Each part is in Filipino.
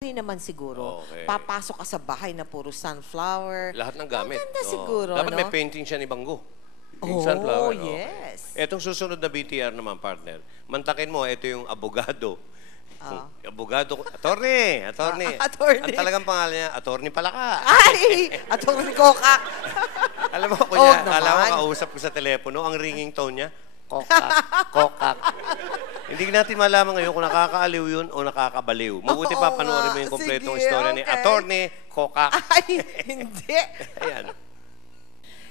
Hindi naman siguro. Okay. Papasok ka sa bahay na puro sunflower. Lahat ng gamit. Maganda Oo. siguro, Dapat no? may painting siya ni Banggo. Yung Oh, sunflower. yes. Etong susunod na BTR naman, partner. Mantakin mo, ito yung abogado. Abogado. Attorney! Attorney. Attorney. Ang talagang pangalan niya, Attorney Palaka. Ay! Attorney Kokak. Alam mo, Oo kunya, naman. alam mo, kausap ko sa telepono, ang ringing tone niya, Kokak, Kokak. Hindi natin malaman ngayon kung nakakaaliw yun o nakakabaliw. Mabuti pa, Oo panoorin mo nga. yung kompletong Sige, istorya ni okay. Attorney Kokak. Ay, hindi. Ayan.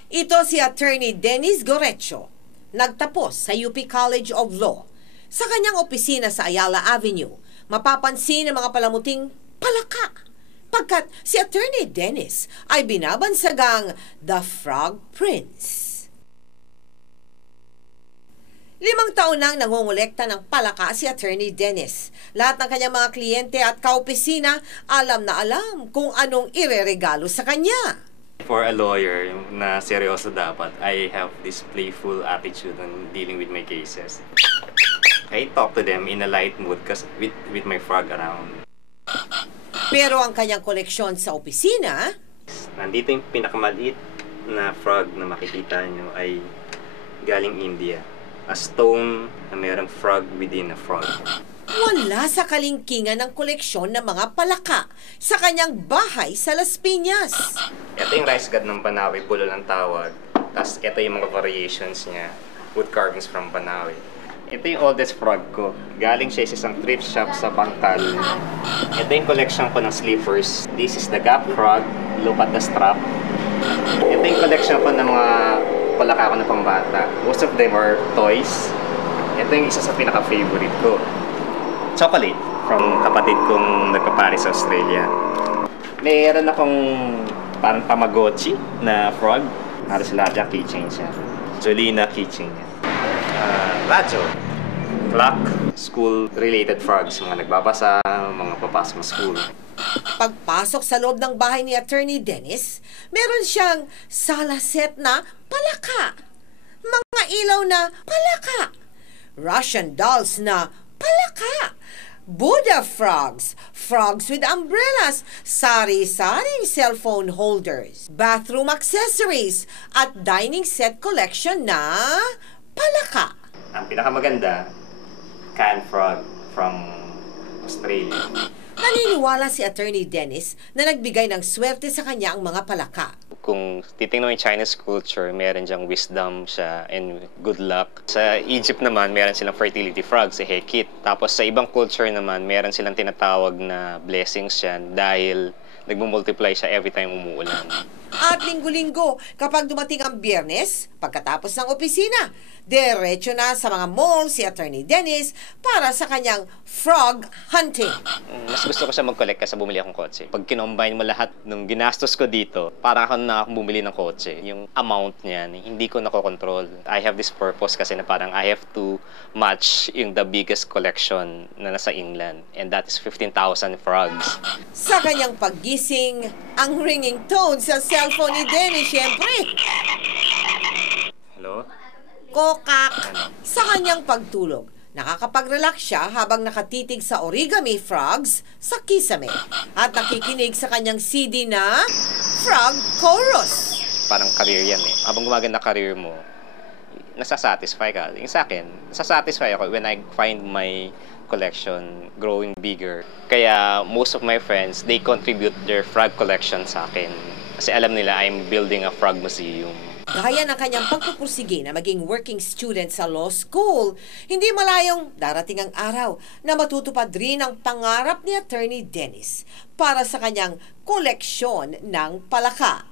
Ito si Attorney Dennis Gorecho, nagtapos sa UP College of Law. Sa kanyang opisina sa Ayala Avenue, mapapansin ang mga palamuting palaka. Pagkat si Attorney Dennis ay binabansagang The Frog Prince. 5 taon nang nangongolekta ng palaka si Attorney Dennis. Lahat ng kanyang mga kliyente at kaopisina alam na alam kung anong ireregalo sa kanya. For a lawyer na seryoso dapat, I have this playful attitude on dealing with my cases. I talk to them in a light mood kasi with my frog around. Pero ang kanyang koleksyon sa opisina, Nandito yung pinakamaliit na frog na makikita nyo ay galing India. A stone na mayroong frog within a frog. wala sa kalingkingan ng koleksyon ng mga palaka sa kanyang bahay sa Las Piñas. Ito yung rice god ng Banawi, bulol ang tawag. Tapos ito yung mga variations niya, wood carvings from Banawi. Ito yung oldest frog ko. Galing siya sa isang thrift shop sa Bangkal. Ito yung collection ko ng slippers. This is the gap frog. Look at the strap. Ito yung collection ko ng mga palaka ko na pambata. Most of them are toys. Ito yung isa sa pinaka-favorite ko. Chocolate from kapatid kong nagpa-Paris sa Australia. Mayroon akong parang Tamagotchi na frog. Halos lahat yung keychain siya. Jolina keychain niya. Radyo, clock, school-related frogs. Mga nagbabasa, mga papasok ng school. Pagpasok sa loob ng bahay ni Attorney Dennis, meron siyang sala set na palaka, mga ilaw na palaka, Russian dolls na palaka, Buddha frogs, frogs with umbrellas, sari-saring cellphone holders, bathroom accessories, at dining set collection na palaka. Ang pinakamaganda, can frog from Australia. Naniniwala si Attorney Dennis na nagbigay ng swerte sa kanya ang mga palaka. Kung titingnan mo yung Chinese culture, meron diyang wisdom siya and good luck. Sa Egypt naman, meron silang fertility frog, si Hekit. Tapos sa ibang culture naman, meron silang tinatawag na blessings yan dahil nagmumultiply siya every time umuulan. At linggo-linggo, kapag dumating ang Biyernes, pagkatapos ng opisina, diretso na sa mga mall si Attorney Dennis para sa kanyang frog hunting. Mas gusto ko siya mag-collect kasi bumili akong kotse. Pag kinombine mo lahat ng ginastos ko dito, para ako na akong bumili ng kotse. Yung amount niyan, hindi ko nakokontrol. I have this purpose kasi na parang I have to match yung the biggest collection na nasa England. And that is 15,000 frogs. Sa kanyang paggising, ang ringing tone sa cellphone ni Dennis, syempre, Hello? kokak. Sa kanyang pagtulog, nakakapag-relax siya habang nakatitig sa origami frogs sa kisame at nakikinig sa kanyang CD na Frog Chorus. Parang career yan eh. Habang gumaganda career mo, nasasatisfy ka. Yung sa akin, nasasatisfy ako when I find my collection growing bigger. Kaya most of my friends, they contribute their frog collection sa akin. Kasi alam nila I'm building a frog museum. Gaya ng kanyang pagpupursige na maging working student sa law school, hindi malayong darating ang araw na matutupad rin ang pangarap ni Attorney Dennis para sa kanyang koleksyon ng palaka.